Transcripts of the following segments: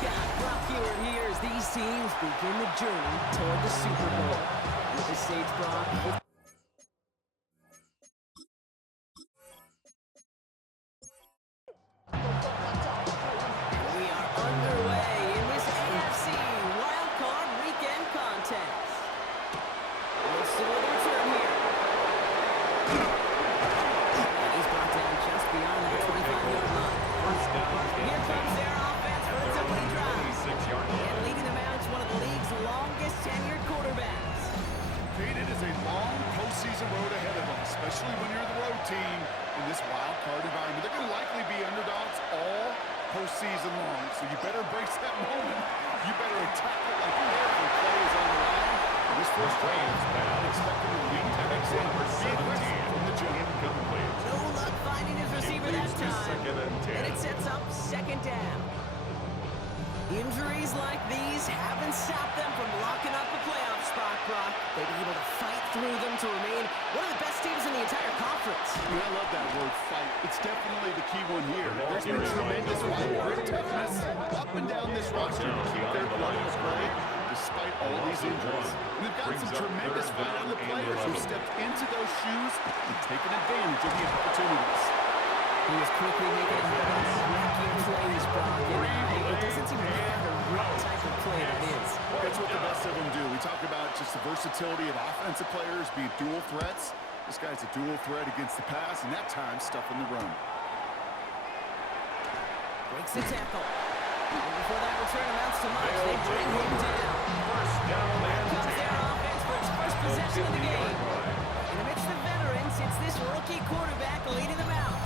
Scott, Brock Hewitt here as these teams begin the journey toward the Super Bowl. With the stage, Brock. We are underway in this AFC wildcard weekend contest. Let's see what the return here. And he's brought down just beyond that 25-yard line. Here comes their offense for its opening drive. And leading them out is one of the league's longest tenured quarterbacks. It is a long postseason road ahead of them, especially when you're the road team in this wild card environment. They're going to likely be underdogs all postseason long, so you better embrace that moment. You better attack it like every play is on the line. And this first drive is bad, expecting the lead to exit number 17 from the jump. No luck finding his receiver that time, and it sets up second down. Injuries like these haven't stopped them from locking up a playoff spot, Brock. They've been able to fight through them to remain one of the best teams in the entire conference. I love that word, fight. It's definitely the key one here. There's been tremendous grit, toughness up and down this roster to keep their players great despite all these injuries. And they've got some tremendous fight on the players who stepped into those shoes and taken advantage of the opportunities. He is quickly making a habit of smacking plays, Brock. It doesn't seem to matter what type of play that is. That's what the best of them do. We talk about just the versatility of offensive players being dual threats. This guy's a dual threat against the pass, and that time stuffing the run. Breaks the tackle. And before that return amounts to much, they bring him down. Here comes their offense for its first possession of the game. And amidst the veterans, it's this rookie quarterback leading them out.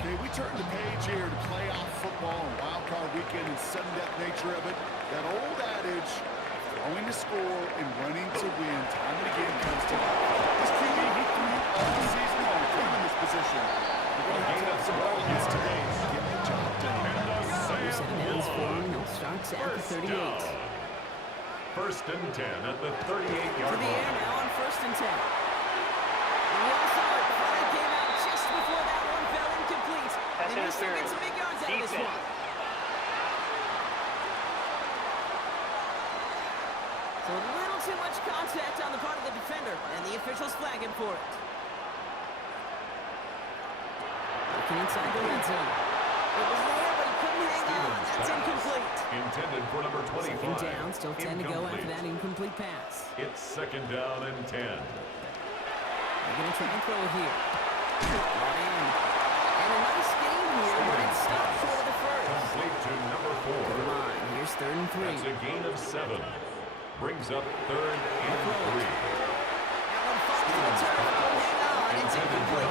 Okay, we turn the page here to playoff football and wild card weekend and sudden death nature of it. That old adage, throwing to score and running to win, time and again comes to life. This QB, he threw all season long, put him in this position. We're going to have some arguments today to get the job done. Set downs for him. He'll start at the 38. First and 10 at the 38-yard To the air now on first and 10. And we all saw it before it came out just before that one fell incomplete. They may still get some big yards out of this one. So a little too much contact on the part of the defender, and the officials flag him for it. Looking inside the red zone. It was there, but he couldn't hang on. That's incomplete. Intended for number 25. Second down, still 10 to go after that incomplete pass. It's second down and 10. They're going to try and throw it here. Brought in. And a nice game here, but it stopped short of the first. Complete to number 4. To the line. Here's 3rd and 3. That's a gain of 7. Brings up 3rd and 3. That one falls to the turf. Hang on. It's incomplete.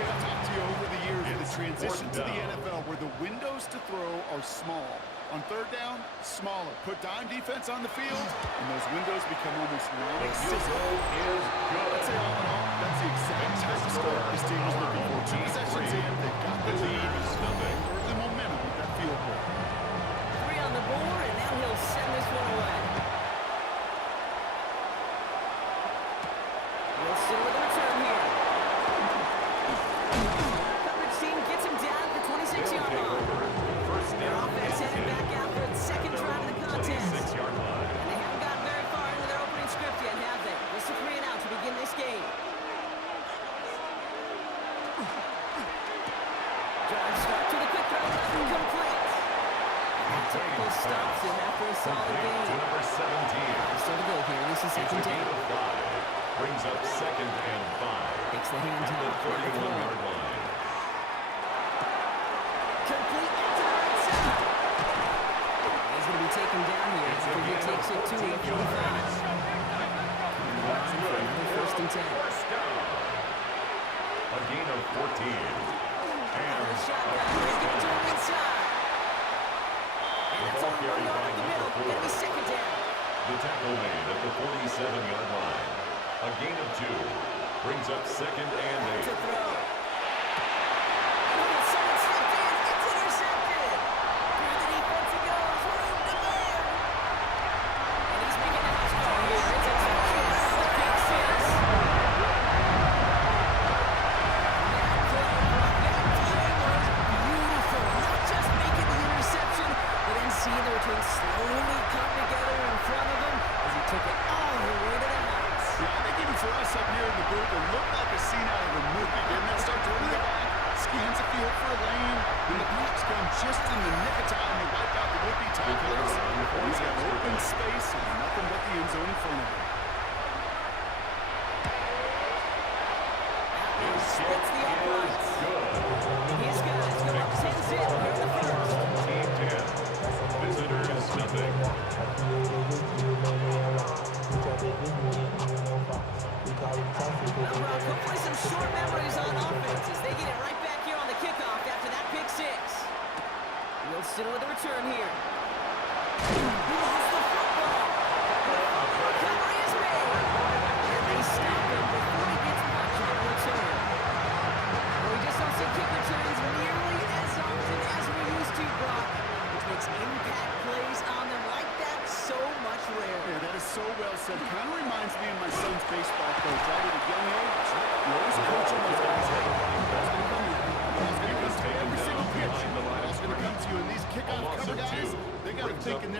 I've talked to you over the years of the transition to the NFL where the windows to throw are small. On 3rd down, smaller. Put dime defense on the field, and those windows become almost non-existent. I'd say all in all, that's the exact type of start this team is looking for. 2 possessions in, they've got the lead, the momentum with that field goal. 3 on the board, and now he'll send this one away. Wilson with a return here. Coverage team gets him down at the 26-yard line. Their offense headed back out for its second drive of the contest. And they haven't gotten very far into their opening script yet, have they? Just a 3 and out to begin this game. Drive start to the quick throw, complete. That tackle stops him after a solid game. Number 17. Still to go here. This is second down. Brings up second and 5. Takes the hand At the out. 31-yard line. Complete to the right side. He's going to be taken down here after he takes it to the 45. First and 10. A gain of 14. And a shotgun. They give it to him inside. And that's only 1 yard in the middle. It'll be second down. The tackle made at the 47-yard line. A gain of 2. Brings up second and 8. To throw. Someone slipped in. It's intercepted. Through the defense it goes. Room to live. And he's making a nice call here. It's a pick six. That play was beautiful. Not just making the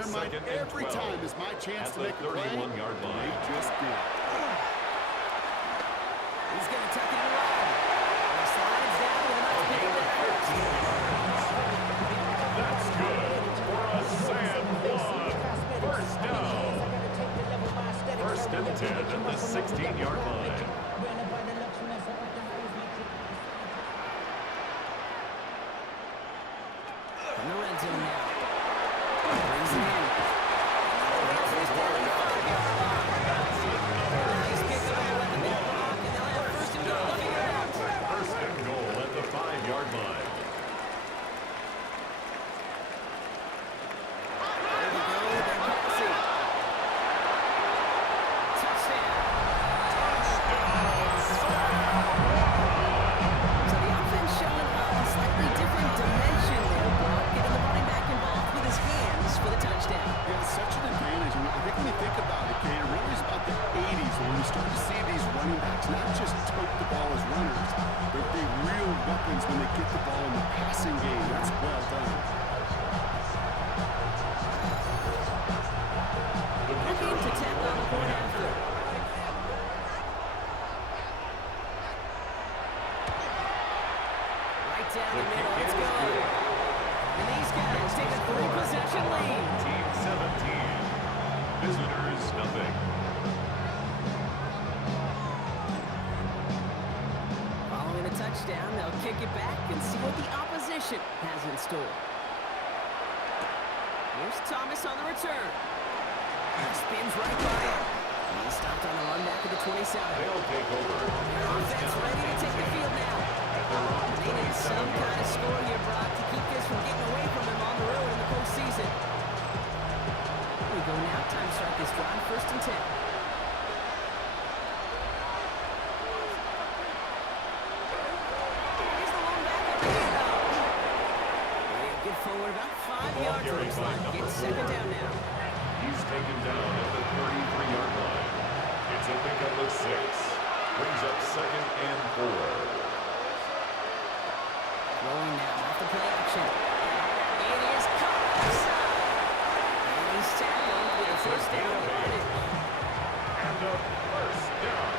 their mind every time is my chance to make a play. 31-yard line. They just did. He's going to tuck it around. He slides down with enough to pick up that first. That's good for a Sam One. First down. First and 10 at the 16-yard line. From the red zone now. Brings it in. First down at the 5-yard line. Nice pick up there at the middle block, and they'll have first and goal. Figure it out. First and goal at the 5-yard line. There we go. They're passing. Touchdown. So the offense showing a slightly different dimension there, Brock, getting the running back involved with his hands for the touchdown. Yeah, it's such an advantage. I think when you think about it, Kate, it really is about the 80s when you start to see these running backs not just tote the ball as runners, but they real weapons when they get the ball in the passing game. That's well done. Looking to tap on the point after. Right down the middle. Let's go. And these guys take a 3-possession lead. Team 17. Visitors, nothing. Following a touchdown, they'll kick it back and see what the opposition has in store. Here's Thomas on the return. He spins right by him. He's stopped on the run back at the 27. They'll take over. Their offense ready to take the field now. They need some kind of score here, Brock, to keep this from getting away from them on the road in the postseason. Here we go now. Time to start this drive. First and 10. Here's the long back over here, though. They get forward about 5 yards. It looks like. Get second down now. He's taken down at the 33-yard line. It's a pickup of 6. Brings up second and 4. Rolling now off the play action. It is caught offside. And he's tackled with a first down yardage. And a first down.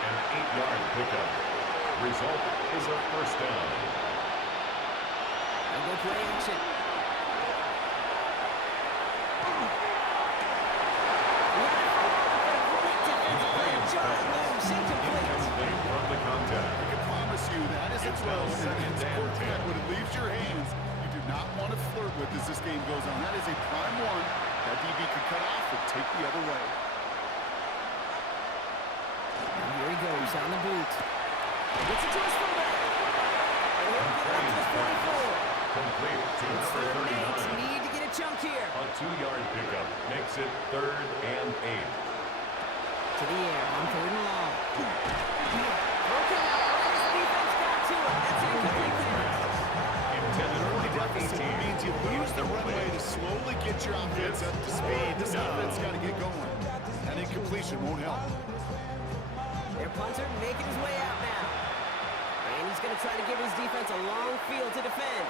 An 8-yard pickup. Result is a first down. And go play action. From the contact. I can promise you that is a It's throw, now and second it's and 10. when it leaves your hands, you do not want to flirt with as this game goes on. That is a prime one. That DB could cut off or take the other way. And here he goes on the boot. Gets it to his fullback. And he'll get it up to the 44. Complete to It's number 3rd and 8. 39. Need to get a chunk here. A 2-yard pickup makes it 3rd and 8. To the air on 3rd and long. Broken out. As the defense got to it. That's an incomplete pass. Intended for the Deficit means you lose the runway to slowly get your offense up to speed. This offense got to get going. That incompletion won't help. Their punter making his way out now. And he's going to try to give his defense a long field to defend.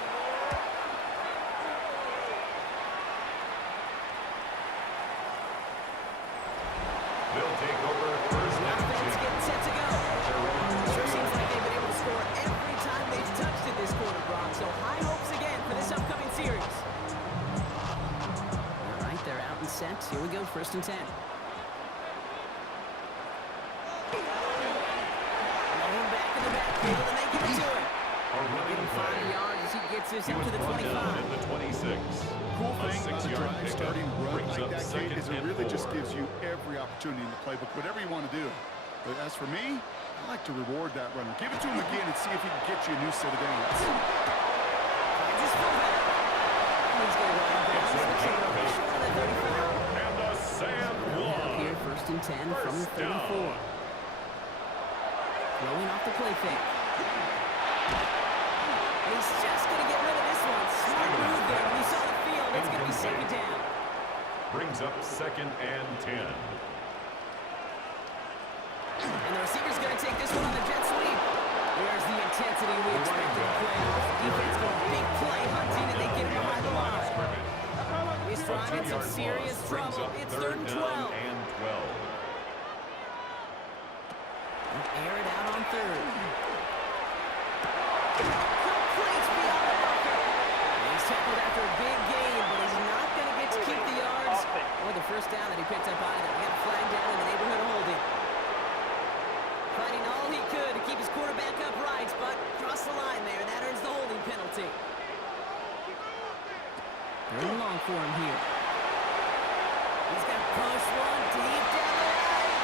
They'll take over first The and offense 10. getting set to go. Sure seems like they've been able to score every time they've touched it this quarter, Brock. So high hopes again for this upcoming series. All right, they're out and set. Here we go, 1st and 10. Rolling back in the backfield, and they give it to him. A running Getting 5 play. yards as he gets this He up was to the brought down 25. at the 26. Cool A thing about a 6-yard drive pickup starting run brings like up that, Kate, second is it and really 4. just gives you every opportunity in the playbook, whatever you want to do. But as for me, I like to reward that runner. Give it to him again and see if he can get you a new set of downs. Finds his fullback. He's going to run back. Short of the 35. And a Sam One. Here, 1st and 10 from the 34. Throwing off the play fake. And he's just going to get rid of this one. Smart move there. When he saw the field, it's going to be second down. Brings up second and 10. And the receiver's going to take this one on the jet sweep. There's the intensity we expect in the playoffs. Defense going big play hunting, and they get him behind the line. He's driving some serious trouble. It's 3rd and 12. Air it out on 3rd. Completes beyond the marker. He's tackled after a big gain, but he's not going to get to keep the yards or the first down that he picked up either. He got flagged down in the neighborhood of holding. Fighting all he could to keep his quarterback upright, but crossed the line there. That earns the holding penalty. 3rd and long for him here. He's got push one deep down the right.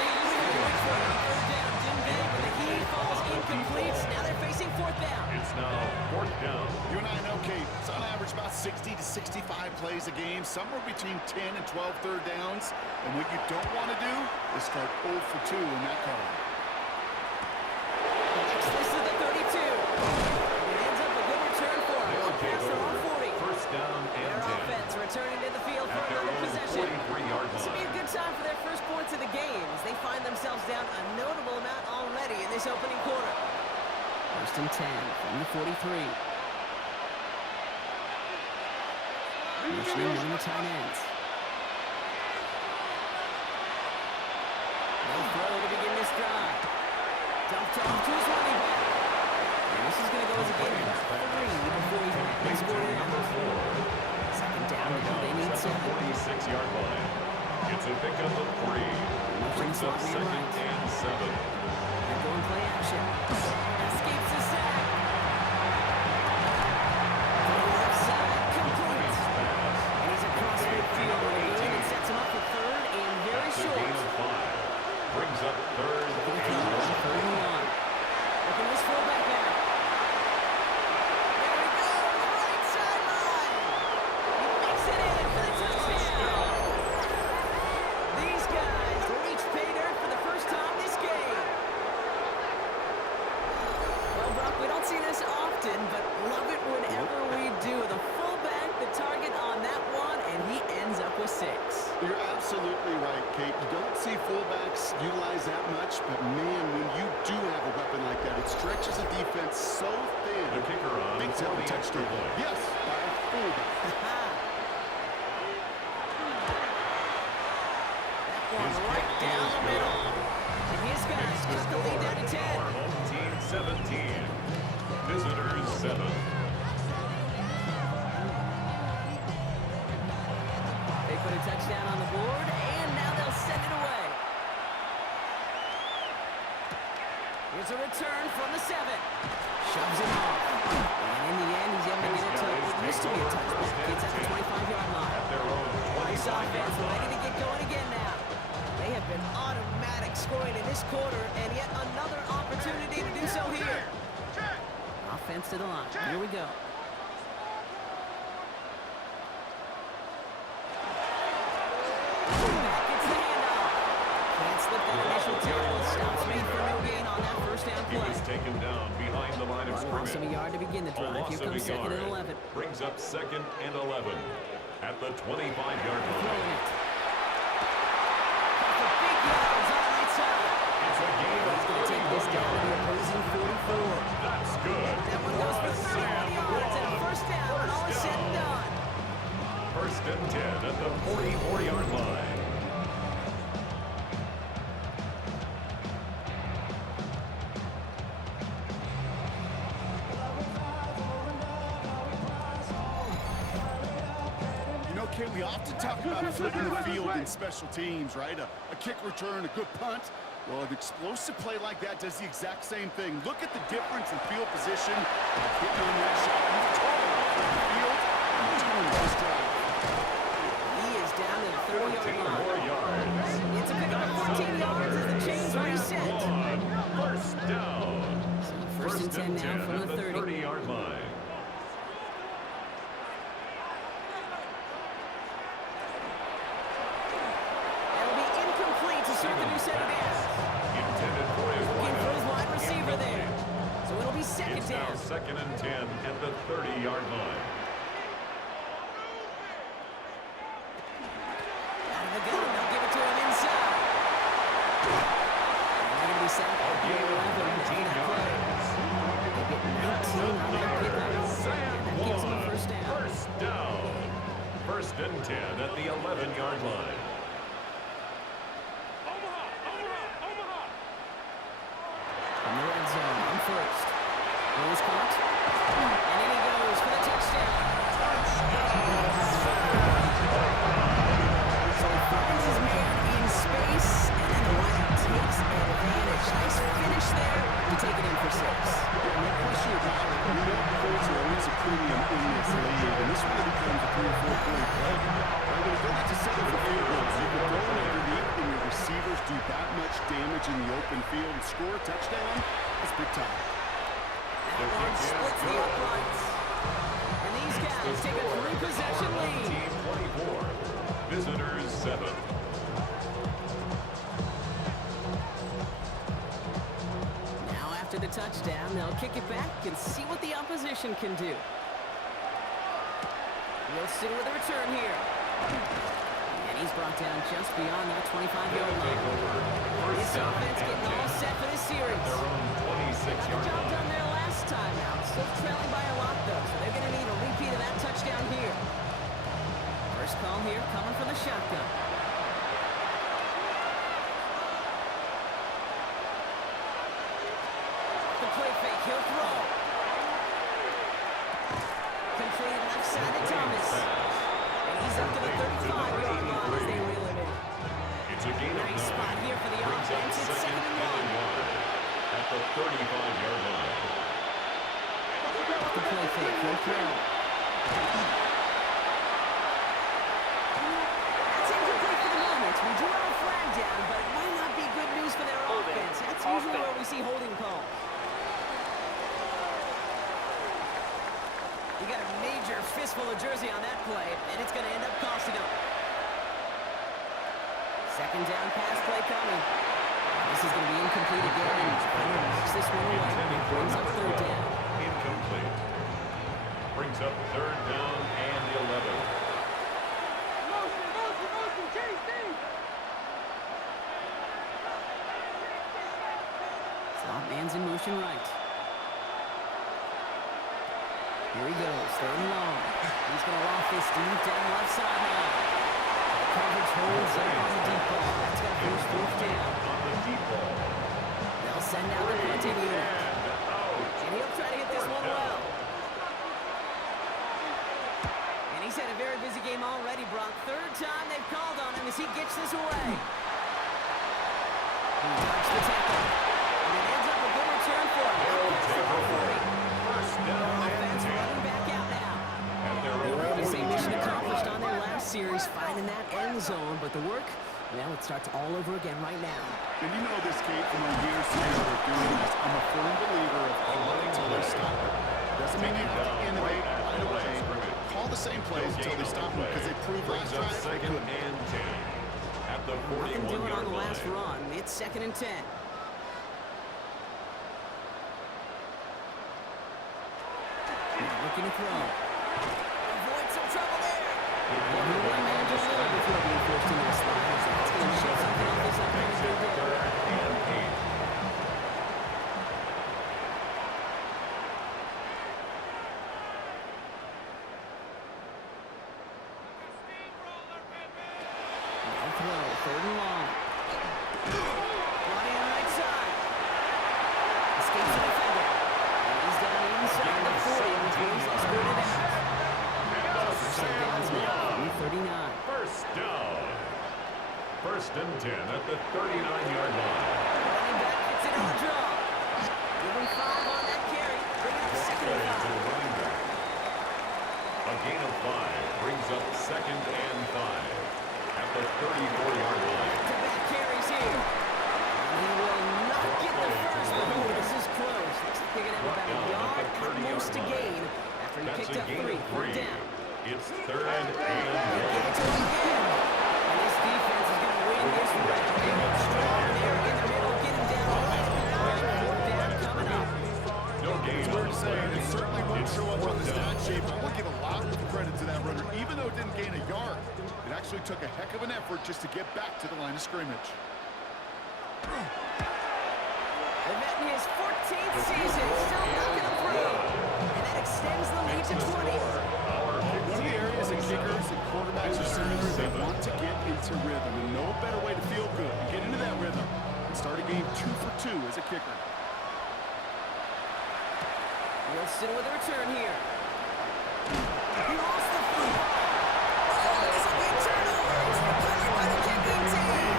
They really went for it on 3rd down, didn't they? But the heave falls incomplete. Now they're facing 4th down. It's now 4th down. You and I know, Kate, it's on average about 60 to 65 plays a game, somewhere between 10 and 12 third downs. And what you don't want to do is start 0 for 2 in that call. This is the 32. It ends up a good return for him. Long pass to on 40. First down and Their 10. offense returning to the field for At their another own possession. 43-yard This will be a line. good time for their first points of the game as they find themselves down a notable amount already in this opening quarter. 1st and 10 from the 43. Motioning one of the tight ends. They'll throw to begin this drive. Dumped off to his running back. And this is going to go as a gain of 3 before he's scored it out. 2nd down, they need 7. 46-yard line. It's a pickup of 3. Brings up 2nd and 7. They're going play action. Escapes the sack. To the left side, complete. And he's across midfield with a gain and sets him up for 3rd and very That's a short. gain of 5. Brings up 3rd and 1. Looking this fullback out. There he goes, right sideline. He makes it in for the touchdown. These guys reach pay dirt for the first time this game. Well, Brock, we don't see this often, but love it whenever we do. The fullback, the target on that one, and he ends up with 6. You're absolutely right, Kate. You don't see fullbacks utilize that much, but man, when you do have a weapon like that, it stretches a defense so thin. The kicker on Big for time the extra touchdown. point. Yes, by a fullback. That one right down the middle. And his guys cut the lead down to 10. Home team 17. Visitors 7. They put a touchdown on the board, and now they'll send it away. Here's a return from the 7. Shoves it off. And in the end, he's able to get it to what used to be a touchback. Gets at the 25-yard line. At their own Nice 25-yard offense, ready to line. get going again now. They have been automatic scoring in this quarter, and yet another opportunity to do so here. Offense to the line. Here we go. Gets the handoff. Can't slip that initial tackle. Stops made for no gain on that first down He play. was taken down behind the line of Loss of a scrimmage. yard to begin the A drive. loss Here of a comes 2nd and yard. 11. Brings up 2nd and 11. At the 25-yard Throwing line. it. For big yards on the right side. It's a gain of He's going to take this down to the opposing 44. That's good. That one goes for 31 yards and a first down when all is said and done. 1st and 10 at the 44-yard line. You know, Kate, we often talk about flipping the field in special teams, right? A kick return, a good punt. Well, an explosive play like that does the exact same thing. Look at the difference in field position. Getting on that shot. You've totally off the field. And turn this drive. He is down to the 30-yard 14 more line. yards. It's a pickup of 14 yards as the chains reset. First down. First and 10 now from at the 30. 30-yard line. That'll be incomplete to start the new set of downs. Intended for his Looking for his wideout. wide receiver there. So it'll be 2nd It's now down. 2nd and 10 at the 30-yard line. Out of the gun, they'll give it to him inside. And they're going to be sacked at the 11 after that play. They get 19 on that pickup. And that gives them a first down. First down. 11-yard line. In the red zone, on first. Ball is caught. And in he goes for the touchdown. So he finds his man in space, and then the wideout takes advantage. Nice finish there to take it in for 6. No question about it. We know the Colts are always a premium in this league, and this really becomes a 3 or 4 point play. Right, when you go out to settle for field goals, you can throw it underneath, and your receivers do that much damage in the open field and score a touchdown. That's big time. That one splits the uprights. And these guys take a 3-possession lead. Team 24, visitors 7. Now after the touchdown, they'll kick it back and see what the opposition can do. Wilson with a return here. And he's brought down just beyond that 25-yard line. This offense getting all set for this series. Their own 26-yard Job line. done there last time out. Still trailing by a lot, though, so they're going to need a repeat of that touchdown here. First call here coming from the shotgun. The play fake, he'll throw. Completed left side to Thomas. And he's up to the 35-yard line as they reel him in. It's a gain of 9. Nice spot here for the Brings up offense. It's second and 1 at the 35-yard line. The play fake, he'll throw. That's incomplete for the moment. We do have a flag down, but it might not be good news for their offense. That's usually where we see holding calls. You got a major fistful of jersey on that play, and it's going to end up costing them. Second down pass play coming. This is going to be incomplete again. Knocks this one away. Brings up third down. Incomplete. Brings up third down and 11. Slot man's in motion right. Here he goes, third and long. He's going to loft this deep down left sideline. Coverage holds up on the deep ball. That's going to finish fourth down. On the deep ball. They'll send out the punting unit. And he'll try to hit this one well. And he's had a very busy game already, Brock. Third time they've called on him as he gets this away. He dodged the tackle. And it ends up a good return for him. First down and 10. Running back out now. At their They own were able to say 42 mission yard accomplished line. on their last series, finding that end zone. But the work, well, it starts all over again right now. And you know this, Kate, from our years together of doing this. I'm a firm believer of call it until they stop it. Doesn't mean you have to innovate right away. Call the same plays until they stop them because they proved last Brings up drive they second couldn't. and 10 at the Nothing doing on 41-yard the last line. run. It's second and 10. Looking to throw. Avoid some trouble there. And he will manage a little before being forced into the slide. So that's going to shut something off this offense right there. Third and 8. Now throw, third and long. Running on the right side. Escapes the defender. And he's down inside the 40 before he's escorted out. First downs now from the 39. First down. First and 10 at the 39-yard line. Running back gets it on the draw. Give him 5 on that carry. Bring it up second and Play to 5. the running back. A gain of 5 brings up second and 5 at the 34-yard line. Back-to-back carries here. And he will not get the first, but ooh, this is close. Looks like they're going to have about a yard at most to gain after he That's picked a up gain 3. of Third 3. down. It's third and Give it to him again. And this defense is going to win this round. They look strong there in the middle. Get him down right at the line. Fourth down coming up. no gain It's on fair the to say play. it certainly won't show up on the Fourth stat down. sheet, but we'll give a lot of credit to that runner. Even though it didn't gain a yard, it actually took a heck of an effort just to get back to the line of scrimmage. The vet in his 14th season, still knocking them through. And that extends the lead to 20. One of the areas that kickers and quarterbacks are similar, they want into rhythm, and no better way to feel good. You get into that rhythm and start a game 2 for 2 as a kicker. Wilson with a return here. He lost the football. Oh, this will be a turnover. It's recovered by the kicking team.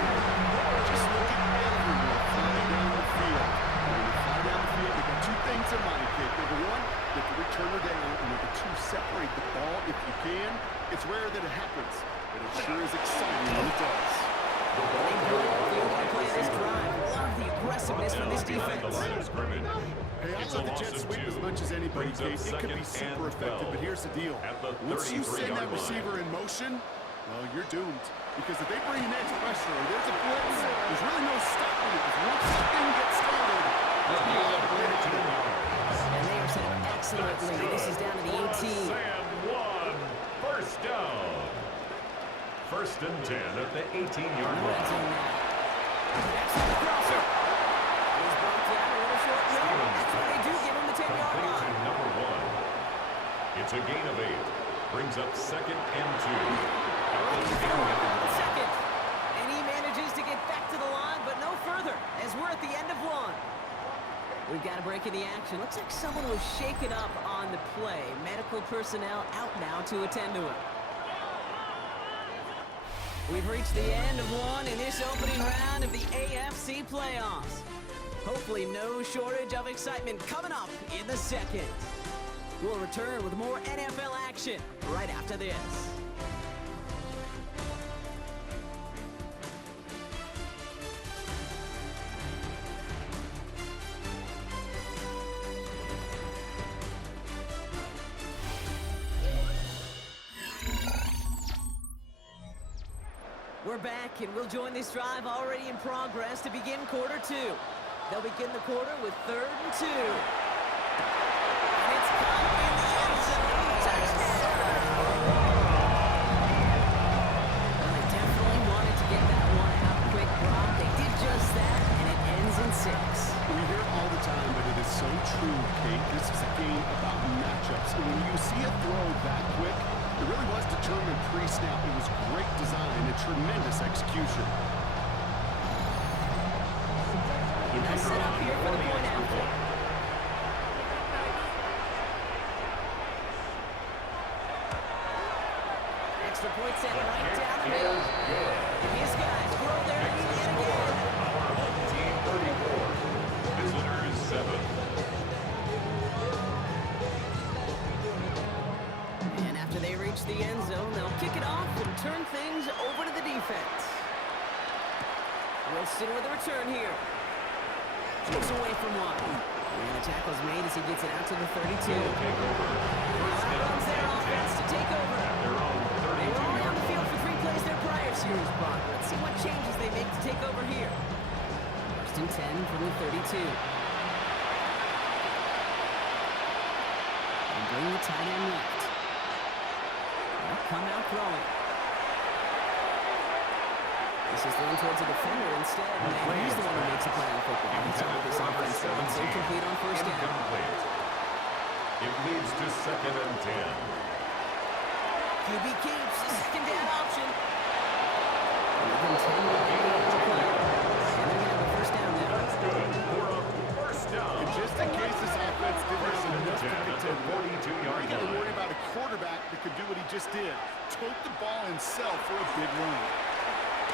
Just look at everyone flying down the field. When you fly down the field, they got two things in mind, kid. Number one, you have to return her down, and number two, separate the ball if you can. It's rare that it happens, but it sure is exciting when it does. They blew up the opening play of this drive. Love the aggressiveness from this defense. Hey, I love the jet sweep as much as anybody, Kate. It can be super effective, but here's the deal. Once you send that receiver in motion, well, you're doomed. Because if they bring an edge pressure or there's a blitz, there's really no stopping it. Because once that thing gets started, there's no other way to do it. And they are set up excellently. This is down to the 18. First down. First and 10 at the 18-yard line. Next on the crosser. He's brought down a little short. No, that's where they do give him the 10-yard line. Number 1. It's a gain of 8. Brings up second and 2. Second. And he manages to get back to the line, but no further, as we're at the end of 1. We've got a break in the action. Looks like someone was shaken up on the play. Medical personnel out now to attend to it. We've reached the end of 1 in this opening round of the AFC playoffs. Hopefully no shortage of excitement coming up in the second. We'll return with more NFL action right after this. We're back, and we'll join this drive already in progress to begin quarter 2. They'll begin the quarter with 3rd and 2. And it's caught in the end zone. Touchdown! Well, they definitely wanted to get that one out quick, Rob. They did just that, and it ends in 6. We hear it all the time, but it is so true, Kate. This is a game about matchups. And when you see a throw that quick, it really was determined pre-snap. It was great design and tremendous execution. Nice set up here for the point after. Extra point set right down the middle. These guys throw their lead in again. Team 34. Visitors 7. And after they reach the end zone, they'll kick it off and turn things over to the defense. Wilson with a return here. Chips away from 1. And the tackle's made as he gets it out to the 32. Runs their offense to take over. They were only on the field for 3 plays their prior series, Brock. Let's see what changes they make to take over here. First and 10 from the 32. And bring the tight end left. They'll come out throwing. This is thrown towards a defender instead, and he's the one who makes a play on football. That's all this offense runs. Incomplete on first down. It leads to second and 10. QB keeps the second down option. 11-10 remaining on the play. And they're going to have a first down there. That's good for a first down. And just in case this offense didn't have enough to contend, 42-yard you got to line. worry about a quarterback that could do what he just did. Tote the ball himself for a big run.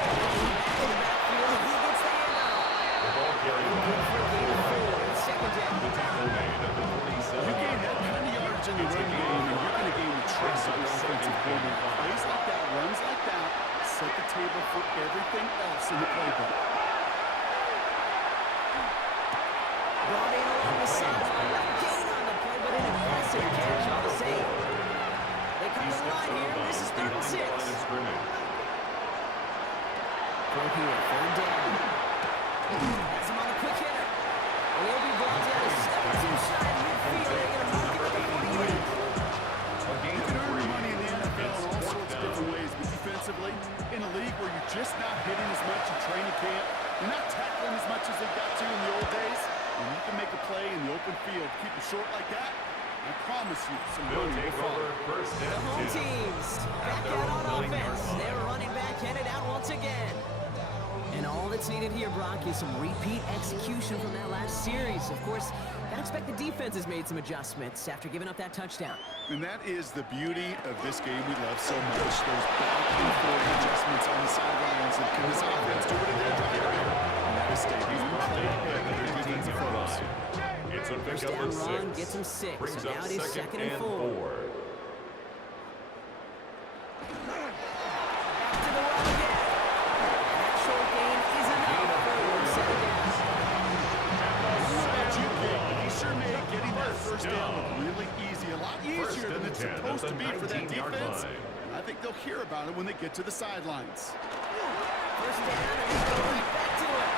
In the backfield, he gets the handoff. The ball carrier. Good for a gain of 4. Second down. The tackle made at the 47. You gain that kind of yards in your run game, and you're going to gain the trust of your offensive coordinator. Plays like that, runs like that, set the table for everything else in the playbook. Brought in along the sideline. Not gain on the play, but an impressive catch all the same. They come to the line here. This is 3rd and 6. From here, 3rd down. Has him on the quick hitter. And he'll be brought down to 17 shy of midfield. They're going to mark him at the 48. You can earn your money in the NFL in all sorts of different ways, but defensively, in a league where you're just not hitting as much in training camp, you're not tackling as much as they got to in the old days, and you can make a play in the open field, keep it short like that, I promise you, some They'll running take will follow. over first The and home 10. teams back their out on own 9-yard offense. line. They're running back headed out once again. And all that's needed here, Brock, is some repeat execution from that last series. Of course, I expect the defense has made some adjustments after giving up that touchdown. And that is the beauty of this game we love so much. Those back and forth adjustments on the sidelines. And can this offense do it in their drive? And that is staying right ahead of their defensive foes. It's a First pickup down of 6. run gets him 6. Brings So now up it is second and 4. Back to the run again. And that short gain is enough for a 1-set down. About you, Kate, he sure made getting that first down look really easy. A lot easier than it's supposed to be for that defense. And I think they'll hear about it when they get to the sidelines. First down, and we go right back to it.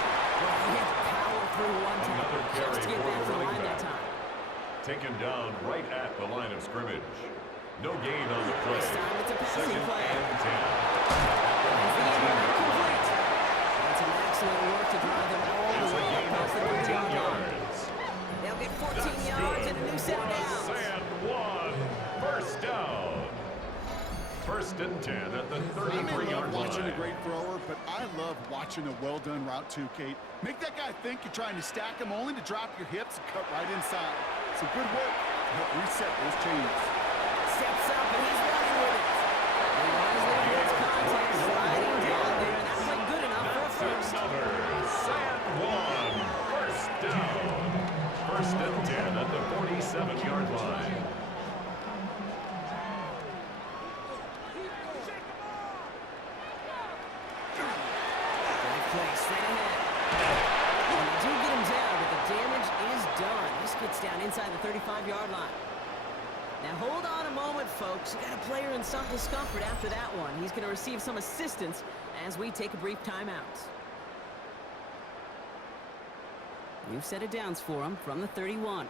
Well, he had to power through one time Another just carry to get for back the to the running line that back. time. Taken down right at the line of scrimmage. No gain on the play. This time it's a passing Second play. and 10. It's the end run complete. And some excellent work to drive them all the It's a way gain of across the 14 30-yard line. yards. They'll get 14 That's yards good and a new set for of a downs. and 1. First down. First and 10 at the I may 33-yard love watching a line. great thrower, but I love watching a well-done route too, Kate. Make that guy think you're trying to stack him only to drop your hips and cut right inside. Some good work to help reset those chains. Steps up and he's running with it. He wisely avoids contact, sliding down there, and that's like good enough for a That's first. another and 1. First down. First and 10 at the 47-yard line. Great play, straight ahead. And they do get him down, but the damage is done. This gets down inside the 35-yard line. Now hold on a moment, folks. You got a player in some discomfort after that one. He's going to receive some assistance as we take a brief timeout. New set of downs for him from the 31.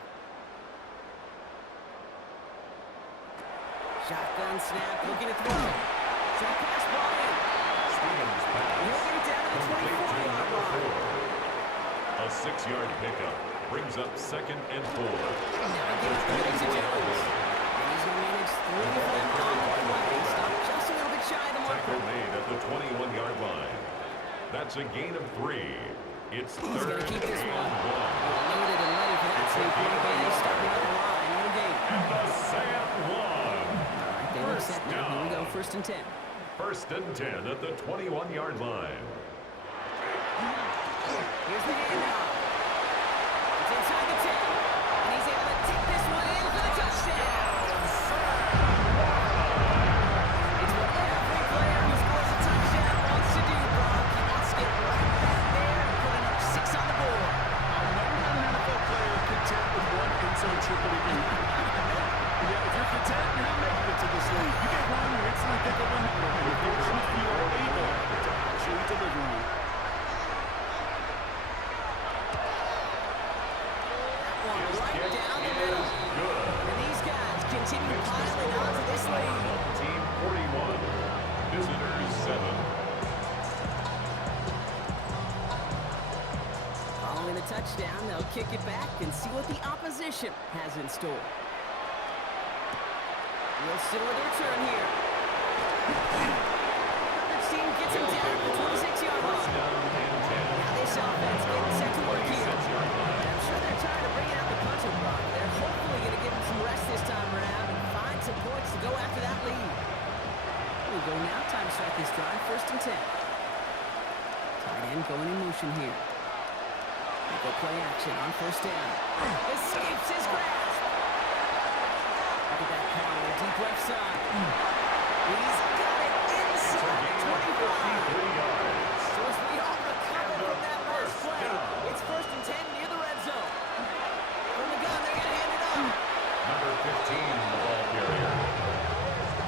Shotgun snap, looking to throw. Short pass ball in. Stevens pass. He'll get it down to the Complete to 24-yard number line. 4. A 6-yard pickup brings up second and 4. Now he gives the lead to Jones. And he's going to manage 3 of them on the play. Stop just a little bit shy of the Tackle marker. made at the 21-yard line. That's a gain of 3. It's He's third going to keep this and one. 1. Loaded and ready for that safety. Again, starting on the line. No gain. And the Sam 1. All right, they look set now. Here we go, first and 10. First and 10 at the 21-yard line. Here's the handoff. It's inside the 10. And he's able to tip this one in for the touchdown. It's what every player who scores a touchdown wants to do, Brock. He wants to get right back there and put another 6 on the board. I've never had an NFL player content with one end zone triple again. Yeah, if you're content, you're not making it to this league. You get one, you instantly think of another. And if you're proof you are able to actually deliver on it. Right down the middle. Good. And these guys continue piling on to this lead. Team 41. Visitors 7. Following the touchdown, they'll kick it back and see what the opposition has in store. Wilson with a return here. Hubbard's team gets him down to the 26-yard First line. down and 10. Now this offense getting set to work here. 26-yard line. I'm sure they're tired of bringing out the puncher, Brock. They're hopefully going to give him some rest this time around and find some points to go after that lead. Here we go now. Time to start this drive. First and 10. Tight end going in motion here. They go play action on first down. Escapes his grasp. Look at that power, deep left side. He's got it inside the 25. 53 yards. So as we all recover from that last play, it's first and 10 near the red zone. From the gun, they're going to hand it off. Number 15, the ball carrier.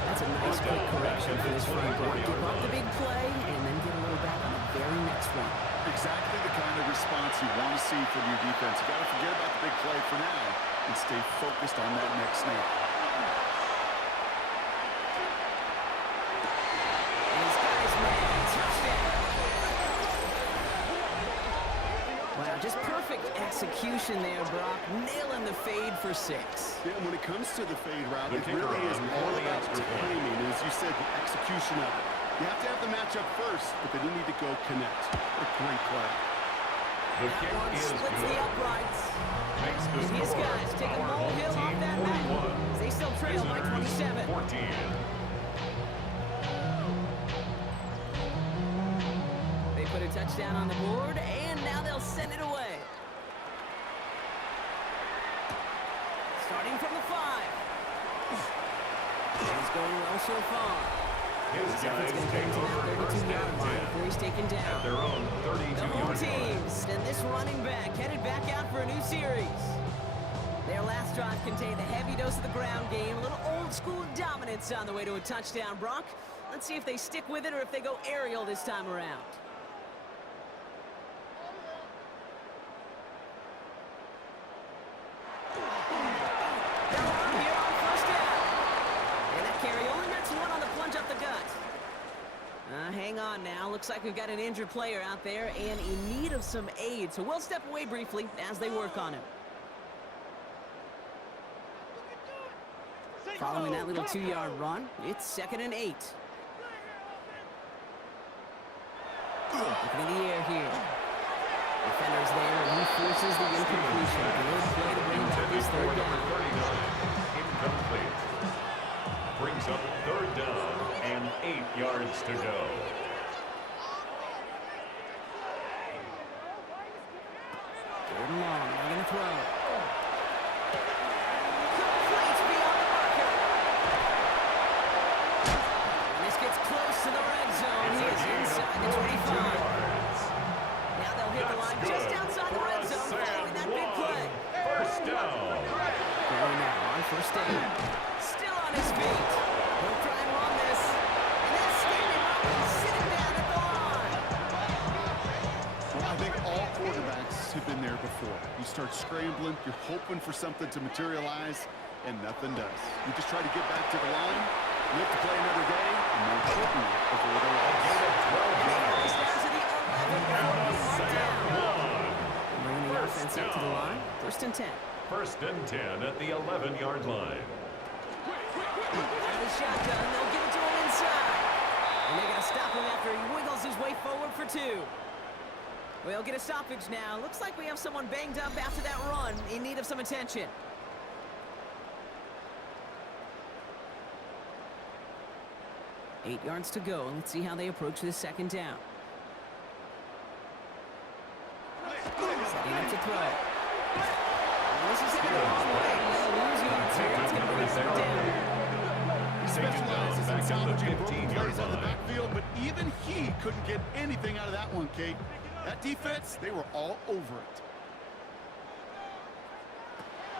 That's a nice quick correction for this front block. Give up the big play and then get a little back on the very next one. Exactly the kind of response you want to see from your defense. You got to forget about the big play for now and stay focused on that next snap. These guys, man, touchdown. Wow, just perfect Perfect execution there, Brock. Nailing the fade for 6. Yeah, when it comes to the fade route, The it kicker really is on all the about extra point. timing, and as you said, the execution of it. You have to have the matchup first, but then you need to go connect. A great play. The kick One is splits good. the uprights. Makes the These score guys take a our molehill home off team that 41. mat. They still trail by Visitors 27. 14. They put a touchdown on the board, and now they'll send it away. Starting from the 5. He's going well so far. His His guys effort's going to get take into over that first 32-yard and line 10 before he's taken at down. their own The home 32-yard line. teams and this running back headed back out for a new series. Their last drive contained a heavy dose of the ground game, a little old-school dominance on the way to a touchdown, Brock. Let's see if they stick with it or if they go aerial this time around. They're on here on first down. And that carry only gets one on the plunge up the gut. Hang on now. Looks like we've got an injured player out there and in need of some aid. So we'll step away briefly as they work on him. Following that little 2-yard run, it's 2nd and 8. Looking in the air here. Defender's there, and he forces the incompletion. Good play to bring back this Intended for 3rd number down. 39. Incomplete. Brings up 3rd down and 8 yards to go. Third and long, they're going to throw. Complete beyond the marker. And this gets close to the red zone. He is inside the 25. Now they'll hit the line just outside the red zone following that big play. First down. Going now on first down. Still on his feet. He'll try and run this. And they'll stand him up and sit him down at the line. Well, I think all quarterbacks have been there before. You start scrambling, you're hoping for something to materialize, and nothing does. You just try to get back to the line, live to play another day, and more importantly, avoid a loss. He's down to the 11 before being marked down. Bringing the offense up to the line. 1st and 10. 1st and 10 at the 11-yard line. Out of the shotgun, they'll give it to him inside. And they're going to stop him after he wiggles his way forward for 2. We'll get a stoppage now. Looks like we have someone banged up after that run in need of some attention. Eight yards to go. Let's see how they approach this 2nd down. Setting up to throw. And this is headed the wrong way. They'll lose yards here. It's going to bring a 3rd down. He specializes in salvaging broken plays out of the backfield, but even he couldn't get anything out of that one, Kate. That defense, they were all over it.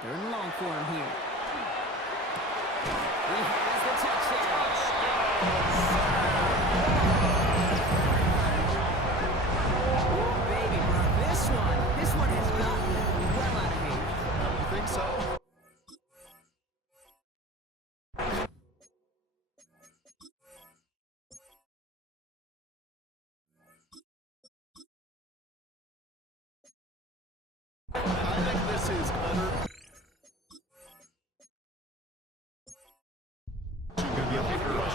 3rd and long for him here. He has the touchdown. Oh, baby, bro. This one has gotten well out of hand. You think so? I think this is utter